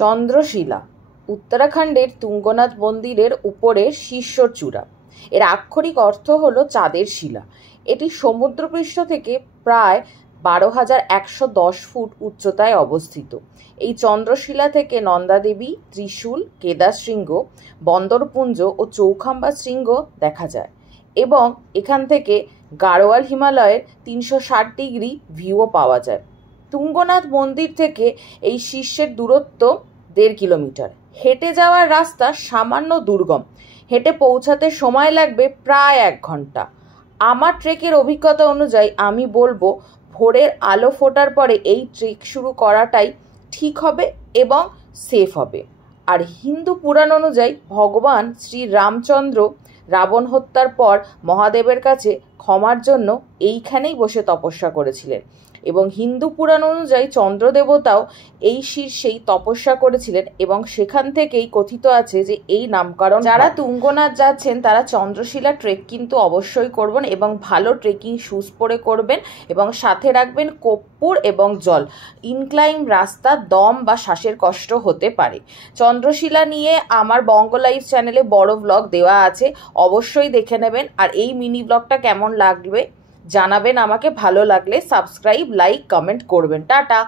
চন্দ্রশিলা উত্তরাখণ্ডের তুঙ্গনাথ মন্দিরের উপরের শীর্ষর চূড়া। এর আক্ষরিক অর্থ হলো চাঁদের শিলা। এটি সমুদ্রপৃষ্ঠ থেকে প্রায় 12,110 ফুট উচ্চতায় অবস্থিত। এই চন্দ্রশিলা থেকে নন্দাদেবী, ত্রিশূল, কেদার শৃঙ্গ, বন্দরপুঞ্জ ও চৌখাম্বা শৃঙ্গ দেখা যায় এবং এখান থেকে গাড়োয়াল হিমালয়ের 360 ডিগ্রি ভিউও পাওয়া যায়। তুঙ্গনাথ মন্দির থেকে এই শীর্ষের দূরত্ব 1.5 কিলোমিটার। হেঁটে যাওয়ার রাস্তা সামান্য দুর্গম, হেঁটে পৌঁছাতে সময় লাগবে প্রায় 1 ঘন্টা। আমার ট্রেকের অভিজ্ঞতা অনুযায়ী আমি বলবো ভোরের আলো ফোটার পরে এই ট্রেক শুরু করাটাই ঠিক হবে এবং সেফ হবে। আর হিন্দু পুরাণ অনুযায়ী ভগবান শ্রী রামচন্দ্র রাবণ হত্যার পর মহাদেবের কাছে ক্ষমার জন্য এইখানেই বসে তপস্যা করেছিলেন এবং হিন্দু পুরাণ অনুযায়ী চন্দ্রদেবতাও এই শীর্ষেই তপস্যা করেছিলেন এবং সেখান থেকেই কথিত আছে যে এই নামকরণ। যারা তুঙ্গনাথ যাচ্ছেন তারা চন্দ্রশিলা ট্রেক কিন্তু অবশ্যই করবেন এবং ভালো ট্রেকিং শুজ পরে করবেন এবং সাথে রাখবেন কর্পূর এবং জল। ইনক্লাইন রাস্তা, দম বা শ্বাসের কষ্ট হতে পারে। চন্দ্রশিলা নিয়ে আমার বঙ্গ লাইফ চ্যানেলে বড় ব্লগ দেওয়া আছে, অবশ্যই দেখে নেবেন। আর এই মিনি ব্লগটা কেমন লাগবে জানাবেন আমাকে। ভালো লাগলে সাবস্ক্রাইব, লাইক, কমেন্ট করবেন। টাটা।